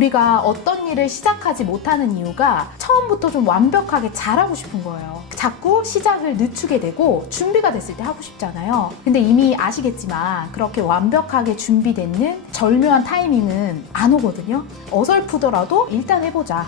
우리가 어떤 일을 시작하지 못하는 이유가 처음부터 좀 완벽하게 잘하고 싶은 거예요. 자꾸 시작을 늦추게 되고 준비가 됐을 때 하고 싶잖아요. 근데 이미 아시겠지만 그렇게 완벽하게 준비되는 절묘한 타이밍은 안 오거든요. 어설프더라도 일단 해보자.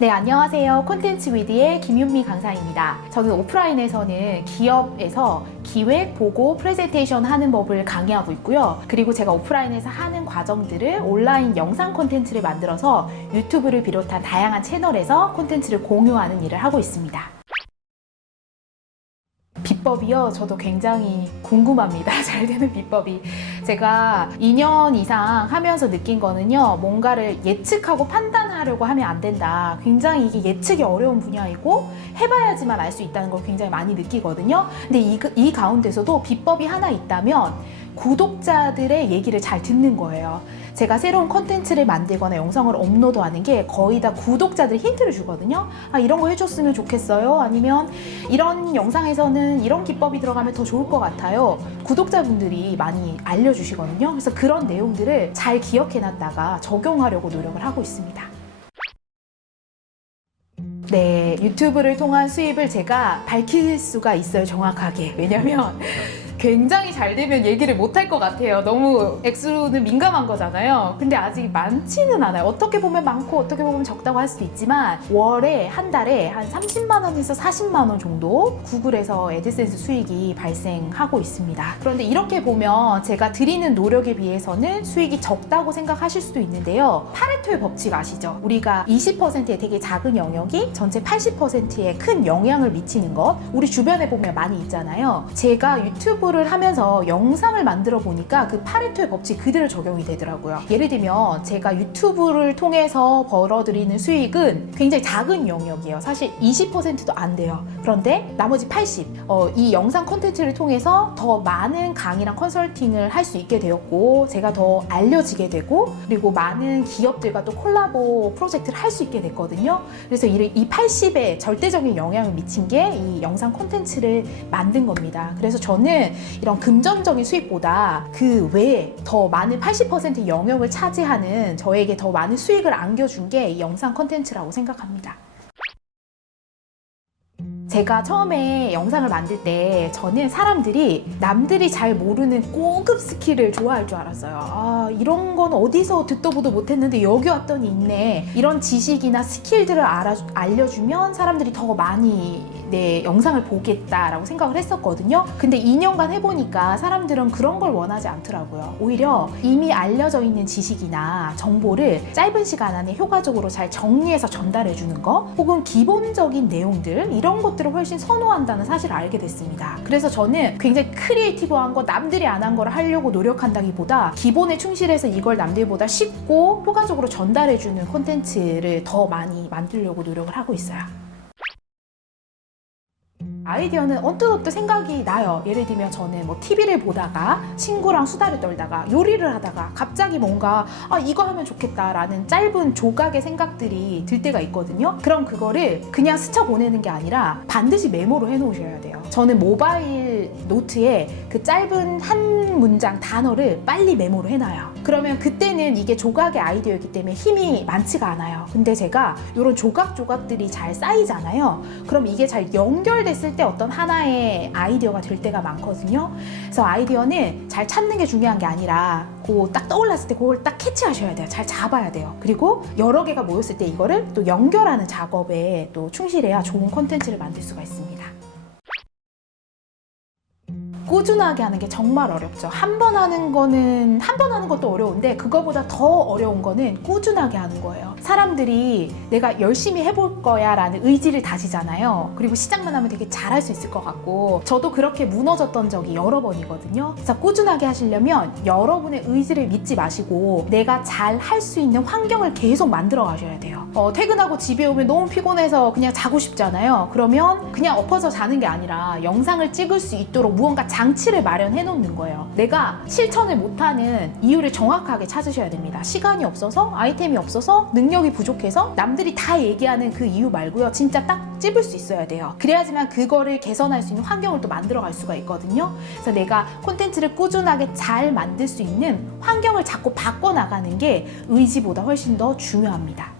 네, 안녕하세요. 콘텐츠 위드의 김윤미 강사입니다. 저는 오프라인에서는 기업에서 기획, 보고, 프레젠테이션 하는 법을 강의하고 있고요. 그리고 제가 오프라인에서 하는 과정들을 온라인 영상 콘텐츠를 만들어서 유튜브를 비롯한 다양한 채널에서 콘텐츠를 공유하는 일을 하고 있습니다. 비법이요? 저도 굉장히 궁금합니다. 잘 되는 비법이. 제가 2년 이상 하면서 느낀 거는요. 뭔가를 예측하고 판단하려고 하면 안 된다. 굉장히 이게 예측이 어려운 분야이고 해봐야지만 알 수 있다는 걸 굉장히 많이 느끼거든요. 근데 이 가운데서도 비법이 하나 있다면 구독자들의 얘기를 잘 듣는 거예요. 제가 새로운 컨텐츠를 만들거나 영상을 업로드하는 게 거의 다 구독자들이 힌트를 주거든요. 아, 이런 거 해줬으면 좋겠어요. 아니면 이런 영상에서는 이런 기법이 들어가면 더 좋을 것 같아요. 구독자분들이 많이 알려주시거든요. 그래서 그런 내용들을 잘 기억해놨다가 적용하려고 노력을 하고 있습니다. 네, 유튜브를 통한 수입을 제가 밝힐 수가 있어요, 정확하게. 왜냐면 굉장히 잘 되면 얘기를 못 할 것 같아요. 너무 액수는 민감한 거잖아요. 근데 아직 많지는 않아요. 어떻게 보면 많고 어떻게 보면 적다고 할 수도 있지만 월에 한 달에 한 30만 원에서 40만 원 정도 구글에서 애드센스 수익이 발생하고 있습니다. 그런데 이렇게 보면 제가 드리는 노력에 비해서는 수익이 적다고 생각하실 수도 있는데요. 파레토의 법칙 아시죠? 우리가 20%의 되게 작은 영역이 전체 80%에 큰 영향을 미치는 것, 우리 주변에 보면 많이 있잖아요. 제가 유튜브를 하면서 영상을 만들어 보니까 그 파레토의 법칙 그대로 적용이 되더라고요. 예를 들면 제가 유튜브를 통해서 벌어들이는 수익은 굉장히 작은 영역이에요. 사실 20%도 안 돼요. 그런데 나머지 80, 이 영상 콘텐츠를 통해서 더 많은 강의랑 컨설팅을 할 수 있게 되었고, 제가 더 알려지게 되고, 그리고 많은 기업들과 또 콜라보 프로젝트를 할 수 있게 됐거든요. 그래서 이 80에 절대적인 영향을 미친 게 이 영상 콘텐츠를 만든 겁니다. 그래서 저는 이런 금전적인 수익보다 그 외에 더 많은 80%의 영역을 차지하는, 저에게 더 많은 수익을 안겨준 게 이 영상 콘텐츠라고 생각합니다. 제가 처음에 영상을 만들 때 저는 사람들이 남들이 잘 모르는 고급 스킬을 좋아할 줄 알았어요. 아, 이런 건 어디서 듣도 보도 못했는데 여기 왔더니 있네. 이런 지식이나 스킬들을 알려주면 사람들이 더 많이 내 영상을 보겠다라고 생각을 했었거든요. 근데 2년간 해보니까 사람들은 그런 걸 원하지 않더라고요. 오히려 이미 알려져 있는 지식이나 정보를 짧은 시간 안에 효과적으로 잘 정리해서 전달해주는 거, 혹은 기본적인 내용들, 이런 것들을 훨씬 선호한다는 사실을 알게 됐습니다. 그래서 저는 굉장히 크리에이티브한 거, 남들이 안 한 걸 하려고 노력한다기보다 기본에 충실해서 이걸 남들보다 쉽고 효과적으로 전달해주는 콘텐츠를 더 많이 만들려고 노력을 하고 있어요. 아이디어는 언뜻 생각이 나요. 예를 들면 저는 뭐 TV를 보다가 친구랑 수다를 떨다가 요리를 하다가 갑자기 뭔가 이거 하면 좋겠다라는 짧은 조각의 생각들이 들 때가 있거든요. 그럼 그거를 그냥 스쳐 보내는 게 아니라 반드시 메모로 해놓으셔야 돼요. 저는 모바일 노트에 그 짧은 한 문장 단어를 빨리 메모를 해놔요. 그러면 그때는 이게 조각의 아이디어이기 때문에 힘이 많지가 않아요. 근데 제가 이런 조각들이 잘 쌓이잖아요. 그럼 이게 잘 연결됐을 때 어떤 하나의 아이디어가 될 때가 많거든요. 그래서 아이디어는 잘 찾는 게 중요한 게 아니라 딱 떠올랐을 때 그걸 딱 캐치하셔야 돼요. 잘 잡아야 돼요. 그리고 여러 개가 모였을 때 이거를 또 연결하는 작업에 또 충실해야 좋은 콘텐츠를 만들 수가 있습니다. 꾸준하게 하는 게 정말 어렵죠. 한 번 하는 것도 어려운데 그거보다 더 어려운 거는 꾸준하게 하는 거예요. 사람들이 내가 열심히 해볼 거야 라는 의지를 다지잖아요. 그리고 시작만 하면 되게 잘할 수 있을 것 같고, 저도 그렇게 무너졌던 적이 여러 번이거든요. 그래서 꾸준하게 하시려면 여러분의 의지를 믿지 마시고 내가 잘 할 수 있는 환경을 계속 만들어 가셔야 돼요. 퇴근하고 집에 오면 너무 피곤해서 그냥 자고 싶잖아요. 그러면 그냥 엎어져 자는 게 아니라 영상을 찍을 수 있도록 무언가 장치를 마련해 놓는 거예요. 내가 실천을 못하는 이유를 정확하게 찾으셔야 됩니다. 시간이 없어서, 아이템이 없어서, 능력이 부족해서, 남들이 다 얘기하는 그 이유 말고요. 진짜 딱 찝을 수 있어야 돼요. 그래야지만 그거를 개선할 수 있는 환경을 또 만들어 갈 수가 있거든요. 그래서 내가 콘텐츠를 꾸준하게 잘 만들 수 있는 환경을 자꾸 바꿔나가는 게 의지보다 훨씬 더 중요합니다.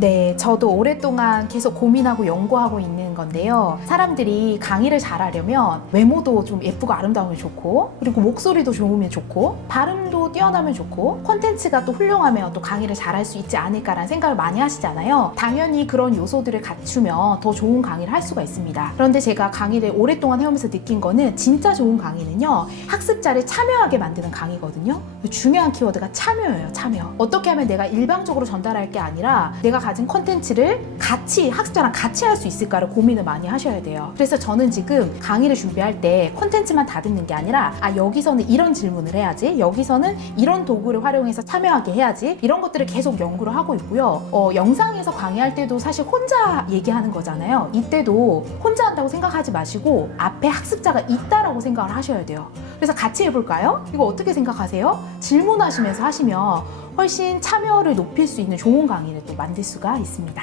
네, 저도 오랫동안 계속 고민하고 연구하고 있는 건데요. 사람들이 강의를 잘하려면 외모도 좀 예쁘고 아름다우면 좋고, 그리고 목소리도 좋으면 좋고, 발음도 뛰어나면 좋고, 콘텐츠가 또 훌륭하면 또 강의를 잘할 수 있지 않을까라는 생각을 많이 하시잖아요. 당연히 그런 요소들을 갖추면 더 좋은 강의를 할 수가 있습니다. 그런데 제가 강의를 오랫동안 해오면서 느낀 거는 진짜 좋은 강의는요, 학습자를 참여하게 만드는 강의거든요. 중요한 키워드가 참여예요, 참여. 어떻게 하면 내가 일방적으로 전달할 게 아니라 내가 가진 콘텐츠를 같이 학습자랑 같이 할 수 있을까를 고민을 많이 하셔야 돼요. 그래서 저는 지금 강의를 준비할 때 콘텐츠만 다듬는 게 아니라 여기서는 이런 질문을 해야지, 여기서는 이런 도구를 활용해서 참여하게 해야지, 이런 것들을 계속 연구를 하고 있고요. 영상에서 강의할 때도 사실 혼자 얘기하는 거잖아요. 이때도 혼자 한다고 생각하지 마시고 앞에 학습자가 있다라고 생각을 하셔야 돼요. 그래서 같이 해볼까요? 이거 어떻게 생각하세요? 질문하시면서 하시면 훨씬 참여를 높일 수 있는 좋은 강의를 또 만들 수가 있습니다.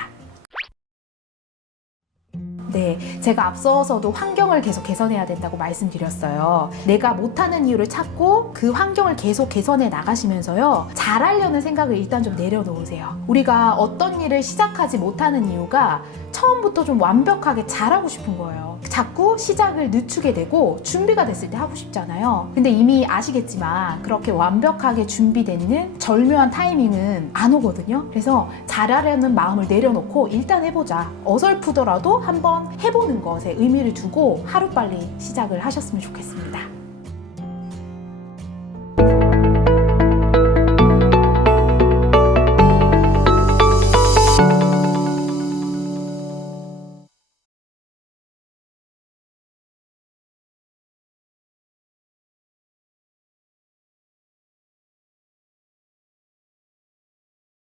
네, 제가 앞서서도 환경을 계속 개선해야 된다고 말씀드렸어요. 내가 못하는 이유를 찾고 그 환경을 계속 개선해 나가시면서요, 잘하려는 생각을 일단 좀 내려놓으세요. 우리가 어떤 일을 시작하지 못하는 이유가 처음부터 좀 완벽하게 잘하고 싶은 거예요. 자꾸 시작을 늦추게 되고 준비가 됐을 때 하고 싶잖아요. 근데 이미 아시겠지만 그렇게 완벽하게 준비되는 절묘한 타이밍은 안 오거든요. 그래서 잘하려는 마음을 내려놓고 일단 해보자. 어설프더라도 한번 해보는 것에 의미를 두고 하루빨리 시작을 하셨으면 좋겠습니다.